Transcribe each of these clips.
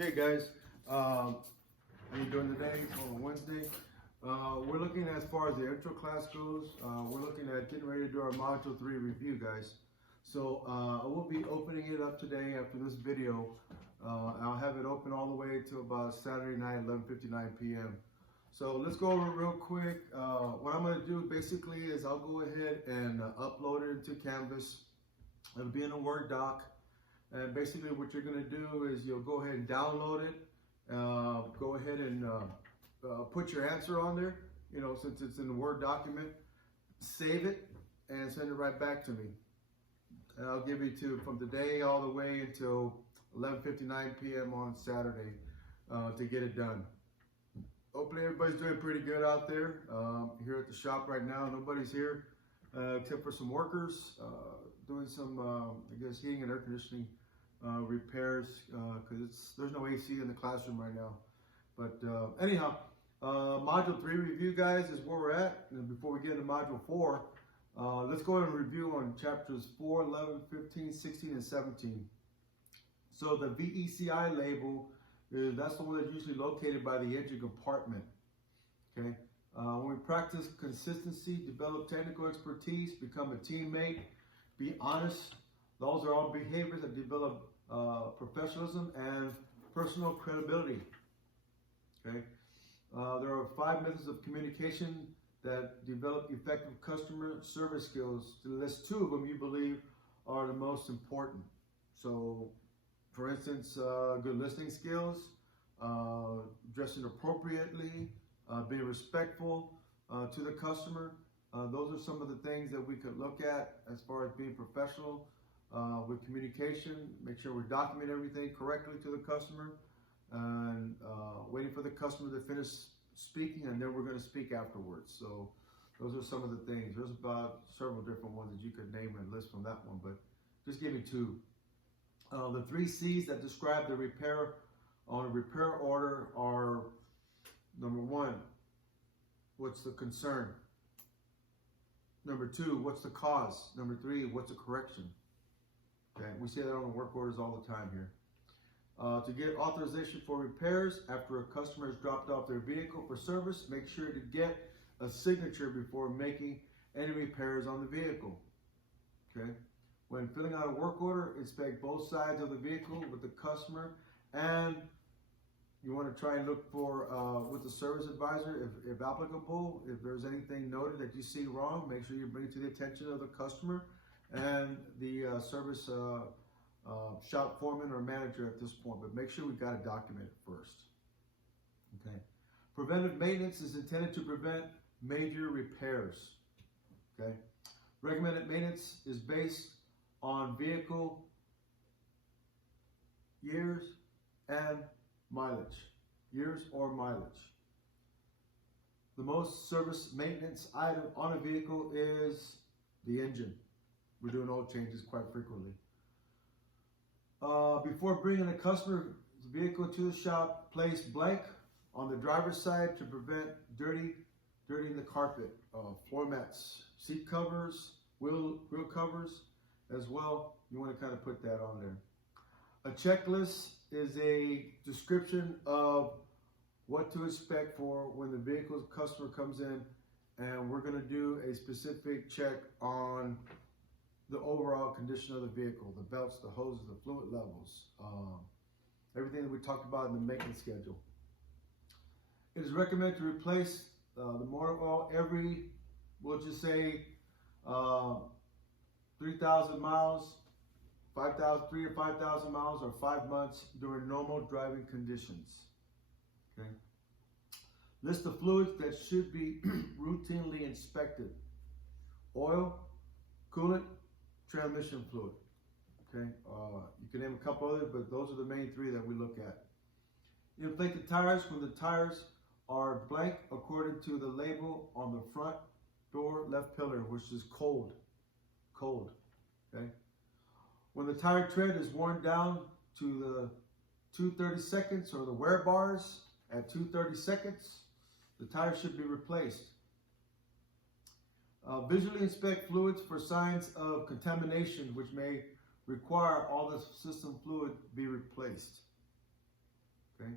Okay, guys, how you doing today on Wednesday? We're looking as far as the intro class goes. We're looking at getting ready to do our Module 3 review, guys. So I will be opening it up today after this video. I'll have it open all the way to about Saturday night, 11:59 p.m. So let's go over it real quick. What I'm going to do basically is I'll go ahead and upload it into Canvas. It'll be in a Word doc. And basically what you're going to do is you'll go ahead and download it. Go ahead and put your answer on there, you know, since it's in a Word document. Save it and send it right back to me. And I'll give you from today all the way until 11:59 p.m. on Saturday to get it done. Hopefully everybody's doing pretty good out there. Here at the shop right now, nobody's here except for some workers doing some, I guess, heating and air conditioning repairs because there's no AC in the classroom right now. But anyhow, Module 3 review, guys, is where we're at. And before we get into Module 4, let's go ahead and review on chapters 4, 11, 15, 16, and 17. So the VECI label, that's the one that's usually located by the engine compartment. Okay. When we practice consistency, develop technical expertise, become a teammate, be honest, those are all behaviors that develop professionalism and personal credibility. Okay. There are 5 methods of communication that develop effective customer service skills. To list 2 of them you believe are the most important. So, for instance, good listening skills, dressing appropriately, being respectful to the customer. Those are some of the things that we could look at as far as being professional with communication. Make sure we document everything correctly to the customer, and waiting for the customer to finish speaking, and then we're going to speak afterwards. So those are some of the things. There's about several different ones that you could name and list from that one, but just give me 2. The 3 C's that describe the repair on a repair order are: number 1, what's the concern? Number 2, what's the cause? Number 3, what's the correction? Okay, we say that on the work orders all the time here. To get authorization for repairs after a customer has dropped off their vehicle for service, make sure to get a signature before making any repairs on the vehicle. Okay. When filling out a work order, inspect both sides of the vehicle with the customer, and you want to try and look for, with the service advisor, if applicable, if there's anything noted that you see wrong, make sure you bring it to the attention of the customer and the service shop foreman or manager at this point. But make sure we've got to document it first. Okay. Preventive maintenance is intended to prevent major repairs. Okay. Recommended maintenance is based on vehicle years and mileage. Years or mileage. The most service maintenance item on a vehicle is the engine. We're doing oil changes quite frequently. Before bringing a customer's vehicle to the shop, place blank on the driver's side to prevent dirtying the carpet, floor mats, seat covers, wheel covers as well. You want to kind of put that on there. A checklist is a description of what to expect for when the vehicle's customer comes in, and we're going to do a specific check on the overall condition of the vehicle, the belts, the hoses, the fluid levels, everything that we talked about in the maintenance schedule. It is recommended to replace the motor oil every, we'll just say, 3,000 miles, 3 to 5,000 miles, or 5 months during normal driving conditions. Okay. List the fluids that should be routinely inspected: oil, coolant, transmission fluid. Okay. You can name a couple others, but those are the main 3 that we look at. Inflate the tires when the tires are blank according to the label on the front door left pillar, which is cold. Okay. When the tire tread is worn down to the 2/30 seconds, or the wear bars at 2/30 seconds, the tire should be replaced. Visually inspect fluids for signs of contamination, which may require all the system fluid be replaced. Okay.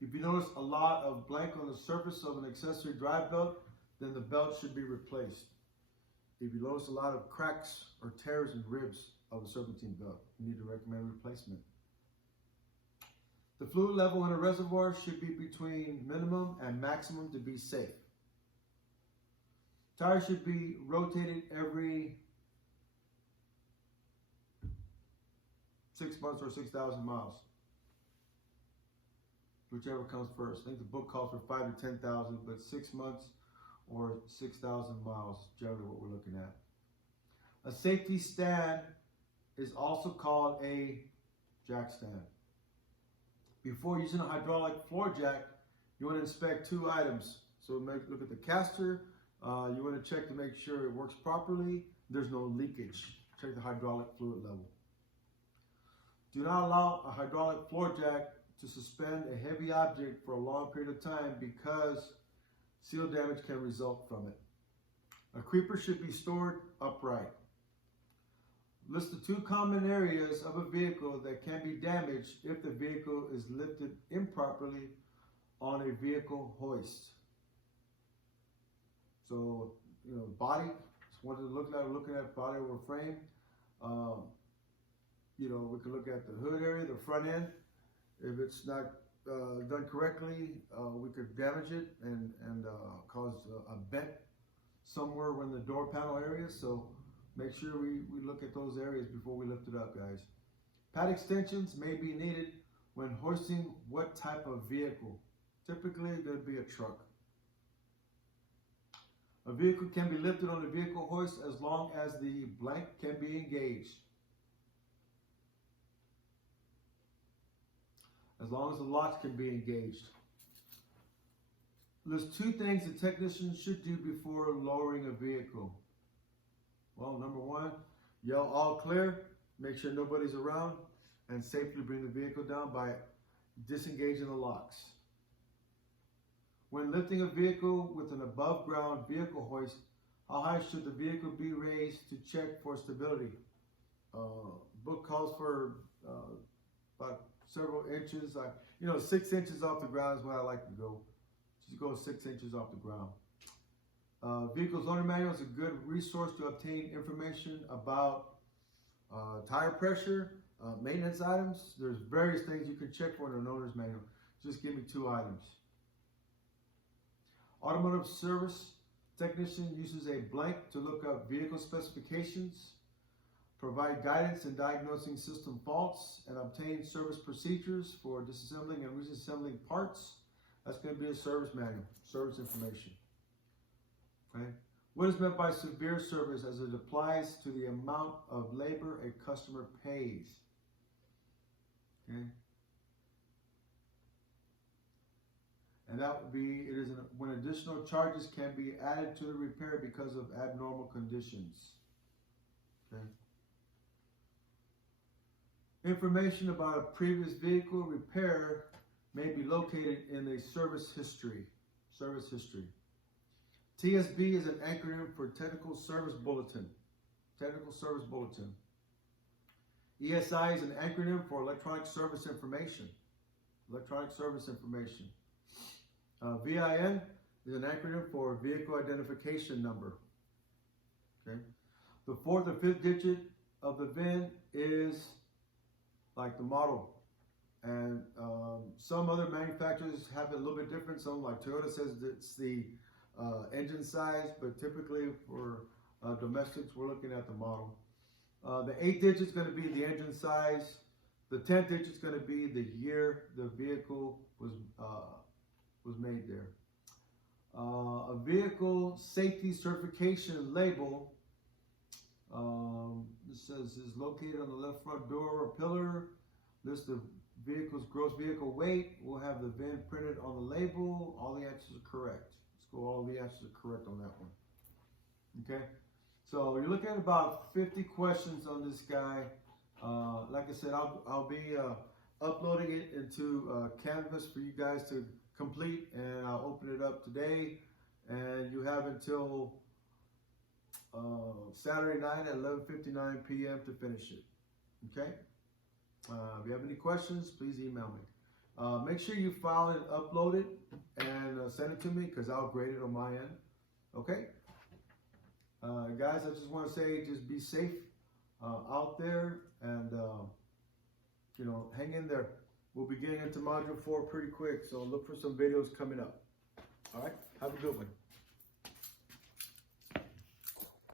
If you notice a lot of blank on the surface of an accessory drive belt, then the belt should be replaced. If you notice a lot of cracks or tears in ribs of a serpentine belt, you need to recommend replacement. The fluid level in a reservoir should be between minimum and maximum to be safe. Tires should be rotated every 6 months or 6,000 miles. Whichever comes first. I think the book calls for 5 to 10,000, but 6 months or 6,000 miles, generally what we're looking at. A safety stand is also called a jack stand. Before using a hydraulic floor jack, you want to inspect 2 items. So look at the caster. You want to check to make sure it works properly. There's no leakage. Check the hydraulic fluid level. Do not allow a hydraulic floor jack to suspend a heavy object for a long period of time because seal damage can result from it. A creeper should be stored upright. List the 2 common areas of a vehicle that can be damaged if the vehicle is lifted improperly on a vehicle hoist. So, body, it's one to look at. We're looking at body over frame. We can look at the hood area, the front end. If it's not done correctly, we could damage it and cause a bent somewhere in the door panel area. So make sure we look at those areas before we lift it up, guys. Pad extensions may be needed when hoisting what type of vehicle? Typically, there'd be a truck. A vehicle can be lifted on a vehicle hoist as long as the blank can be engaged. As long as the locks can be engaged. There's 2 things a technician should do before lowering a vehicle. Well, number 1, yell all clear, make sure nobody's around, and safely bring the vehicle down by disengaging the locks. When lifting a vehicle with an above ground vehicle hoist, how high should the vehicle be raised to check for stability? Book calls for about several inches. 6 inches off the ground is where I like to go. Just go 6 inches off the ground. Vehicle's owner manual is a good resource to obtain information about tire pressure, maintenance items. There's various things you can check for in an owner's manual. Just give me 2 items. Automotive service technician uses a blank to look up vehicle specifications, provide guidance in diagnosing system faults, and obtain service procedures for disassembling and reassembling parts. That's going to be a service manual, service information. Okay. What is meant by severe service as it applies to the amount of labor a customer pays? Okay. And that would be, when additional charges can be added to the repair because of abnormal conditions. Okay. Information about a previous vehicle repair may be located in a service history. Service history. TSB is an acronym for Technical Service Bulletin. Technical Service Bulletin. ESI is an acronym for Electronic Service Information. Electronic Service Information. VIN is an acronym for Vehicle Identification Number. Okay. The 4th or 5th digit of the VIN is like the model. And some other manufacturers have it a little bit different. Some, like Toyota, says it's the engine size, but typically for domestics, we're looking at the model. The 8th digit is going to be the engine size. The 10th digit is going to be the year the vehicle was made there. A vehicle safety certification label, it says is located on the left front door or pillar. List the vehicle's gross vehicle weight. We'll have the VIN printed on the label. All the answers are correct. Let's go, all the answers are correct on that one. Okay, so you're looking at about 50 questions on this guy. Like I said, I'll be uploading it into Canvas for you guys to complete, and I'll open it up today, and you have until Saturday night at 11:59 p.m. to finish it. Okay. If you have any questions, please email me. Make sure you file and upload it and send it to me because I'll grade it on my end. Okay? Guys, I just want to say just be safe out there and, you know, hang in there. We'll be getting into Module 4 pretty quick, so look for some videos coming up. All right? Have a good one.